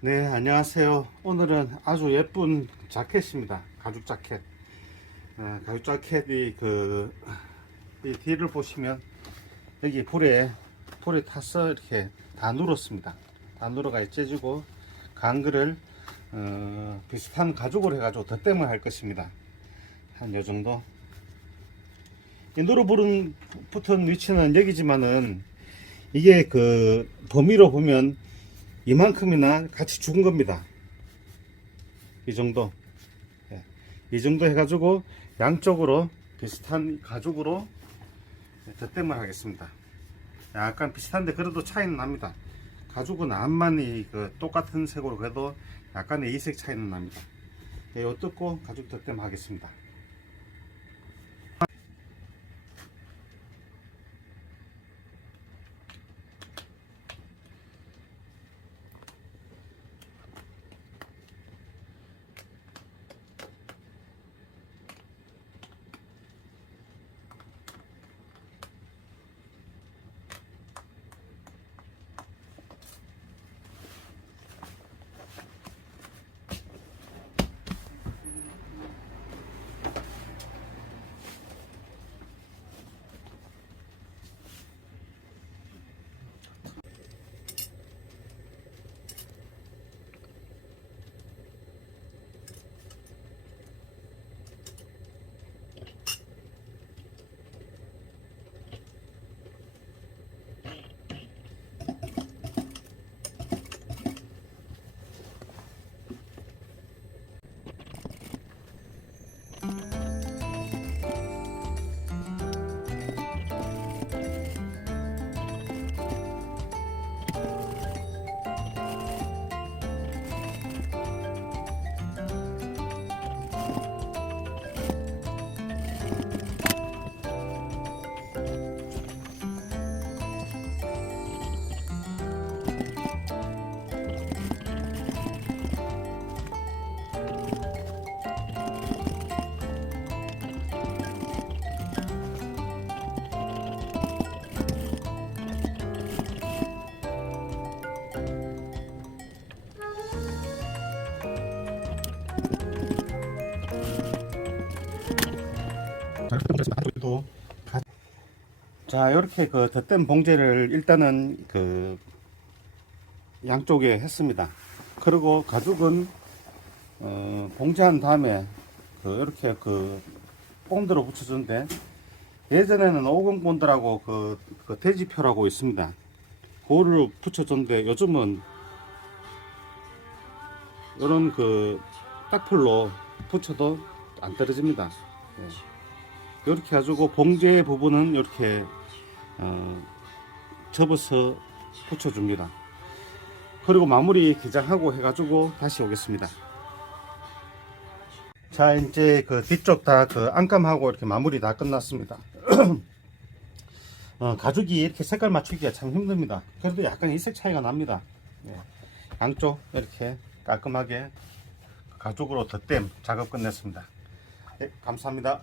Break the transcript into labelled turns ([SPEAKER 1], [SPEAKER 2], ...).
[SPEAKER 1] 네, 안녕하세요. 오늘은 아주 예쁜 자켓입니다. 가죽 자켓. 아, 가죽 자켓이 그, 이 뒤를 보시면 여기 볼에, 볼에 타서 이렇게 다 눌었습니다. 다 눌어가 째지고 간글을 어, 비슷한 가죽으로 해가지고 덧댐을 할 것입니다. 한 요 정도. 이 누르부른 붙은 위치는 여기지만은 이게 그 범위로 보면 이만큼이나 같이 죽은 겁니다. 이 정도. 예. 이 정도 해가지고 양쪽으로 비슷한 가죽으로 덧댐을 하겠습니다. 약간 비슷한데 그래도 차이는 납니다. 가죽은 암만이 그 똑같은 색으로 그래도 약간의 이색 차이는 납니다. 예, 요 뜯고 가죽 덧댐 하겠습니다. 자 이렇게 그 덧댐 봉제를 일단은 그 양쪽에 했습니다. 그리고 가죽은 어, 봉제한 다음에 그 이렇게 그 본드로 붙여주는데 예전에는 오금 본드라고 그, 그 돼지표라고 있습니다. 그거를 붙여줬는데 요즘은 이런 그 딱풀로 붙여도 안 떨어집니다. 예. 이렇게 가지고 봉제 부분은 이렇게 어, 접어서 붙여줍니다. 그리고 마무리 기장하고 해가지고 다시 오겠습니다. 자 이제 그 뒤쪽 다 그 안감하고 이렇게 마무리 다 끝났습니다. 어, 가죽이 이렇게 색깔 맞추기가 참 힘듭니다. 그래도 약간 이색 차이가 납니다. 예. 양쪽 이렇게 깔끔하게 가죽으로 덧댐 작업 끝냈습니다. 예, 감사합니다.